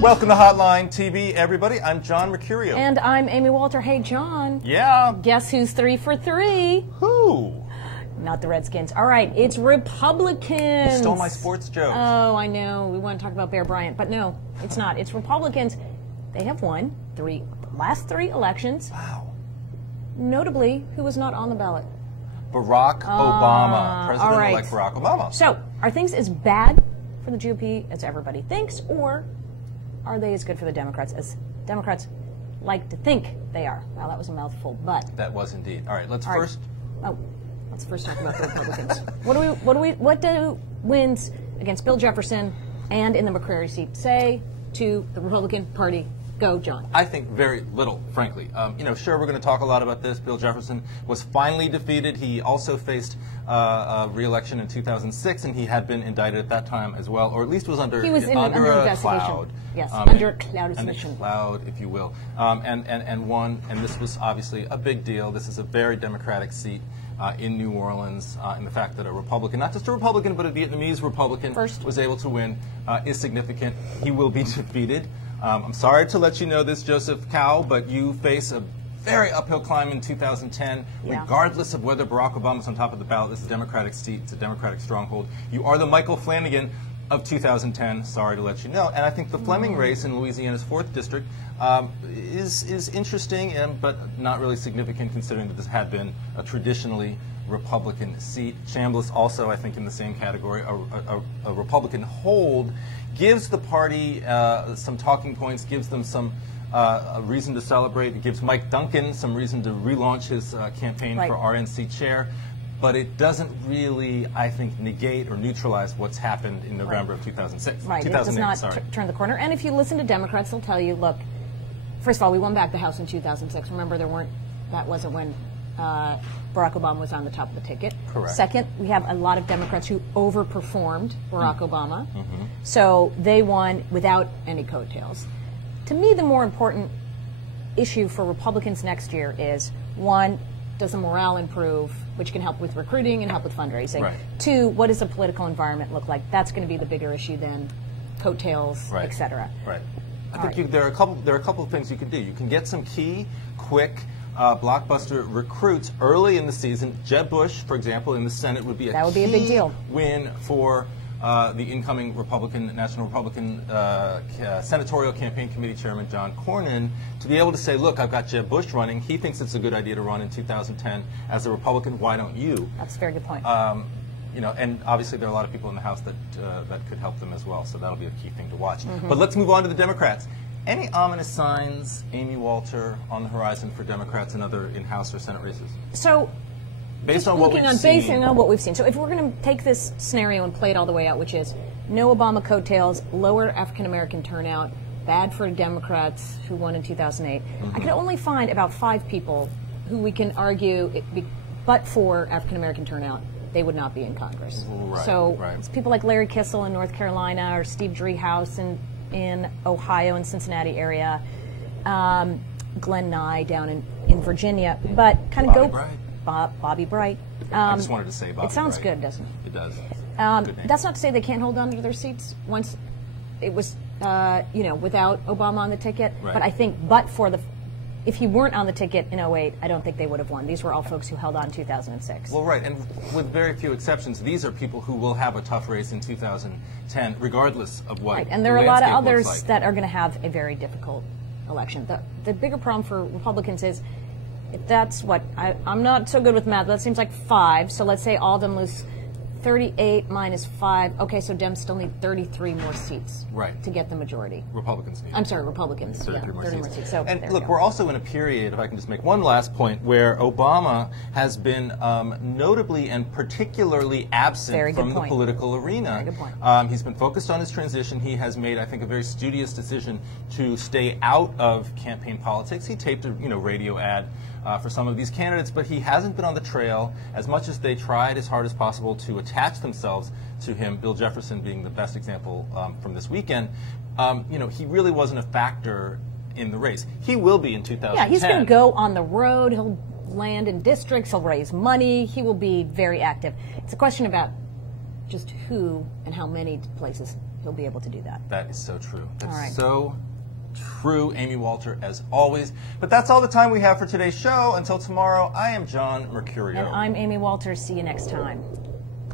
Welcome to Hotline TV, everybody. I'm John Mercurio. And I'm Amy Walter. Hey, John. Yeah. Guess who's 3 for 3? Who? Not the Redskins. All right, it's Republicans. You stole my sports joke. Oh, I know. We want to talk about Bear Bryant, but no, it's not. It's Republicans. They have won last three elections. Wow. Notably, who was not on the ballot? Barack Obama. President-elect Barack Obama. So, are things as bad for the GOP as everybody thinks, or are they as good for the Democrats as Democrats like to think they are? Well, that was a mouthful, but that was indeed. All right, let's first talk about the Republicans. What do wins against Bill Jefferson and in the McCrary seat say to the Republican Party? Go, John. I think very little, frankly. Sure, we're going to talk a lot about this. Bill Jefferson was finally defeated. He also faced re-election in 2006, and he had been indicted at that time as well, or at least was under under a cloud. Yes, under a cloud investigation. Under a cloud, if you will, and won. And this was obviously a big deal. This is a very Democratic seat in New Orleans, and the fact that a Republican, not just a Republican, but a Vietnamese Republican, was able to win is significant. He will be defeated. I'm sorry to let you know this, Joseph Cow, but you face a very uphill climb in 2010, regardless of whether Barack Obama's on top of the ballot. This is a Democratic seat. It's a Democratic stronghold. You are the Michael Flanagan of 2010. Sorry to let you know. And I think the Fleming race in Louisiana's 4th District is interesting, but not really significant considering that this had been a traditionally Republican seat. Chambliss also, I think, in the same category. A Republican hold gives the party some talking points, gives them some a reason to celebrate. It gives Mike Duncan some reason to relaunch his campaign for RNC chair. But it doesn't really, I think, negate or neutralize what's happened in November of 2006. Right, it does not turn the corner. And if you listen to Democrats, they'll tell you, look, first of all, we won back the House in 2006. Remember, that wasn't when Barack Obama was on the top of the ticket. Correct. Second, we have a lot of Democrats who overperformed Barack Obama. So they won without any coattails. To me, the more important issue for Republicans next year is, one, does the morale improve, which can help with recruiting and help with fundraising? Right. Two, what does the political environment look like? That's going to be the bigger issue than coattails, et cetera. Right. I think there are a couple of things you can do. You can get some key, quick, blockbuster recruits early in the season. Jeb Bush, for example, in the Senate would be a big deal. Win for the incoming National Republican Senatorial Campaign Committee Chairman John Cornyn, to be able to say, look, I've got Jeb Bush running. He thinks it's a good idea to run in 2010 as a Republican. Why don't you? That's a very good point. And obviously there are a lot of people in the House that could help them as well. So that'll be a key thing to watch. But let's move on to the Democrats. Any ominous signs, Amy Walter, on the horizon for Democrats in other in-House or Senate races? So, based on what we've seen. So if we're going to take this scenario and play it all the way out, which is no Obama coattails, lower African-American turnout, bad for Democrats who won in 2008, I could only find about 5 people who we can argue, but for African-American turnout, they would not be in Congress. It's people like Larry Kissel in North Carolina or Steve Driehaus in Ohio and Cincinnati area, Glenn Nye down in Virginia, but kind of Bobby Bright. I just wanted to say Bobby Bright. It sounds good, doesn't it? It does. That's not to say they can't hold on to their seats once it was, without Obama on the ticket. But I think, if he weren't on the ticket in 2008, I don't think they would have won. These were all folks who held on in 2006. Well, right, and with very few exceptions, these are people who will have a tough race in 2010, regardless of what. And there are a lot of others that are going to have a very difficult election. The bigger problem for Republicans is, if that's what, I'm not so good with math, but that seems like 5. So let's say all of them lose 38 minus 5. Okay, so Dems still need 33 more seats to get the majority. Republicans need. I'm sorry, Republicans. 33 more seats. So, and look, we're also in a period, if I can just make one last point, where Obama has been notably and particularly absent from the political arena. Very good point. He's been focused on his transition. He has made, I think, a very studious decision to stay out of campaign politics. He taped a radio ad for some of these candidates, but he hasn't been on the trail as much as they tried as hard as possible to attach themselves to him, Bill Jefferson being the best example from this weekend. He really wasn't a factor in the race. He will be in 2010. Yeah, he's going to go on the road. He'll land in districts. He'll raise money. He will be very active. It's a question about just who and how many places he'll be able to do that. That is so true. That's all right. so true, Amy Walter, as always. But that's all the time we have for today's show. Until tomorrow, I am John Mercurio. And I'm Amy Walter. See you next time.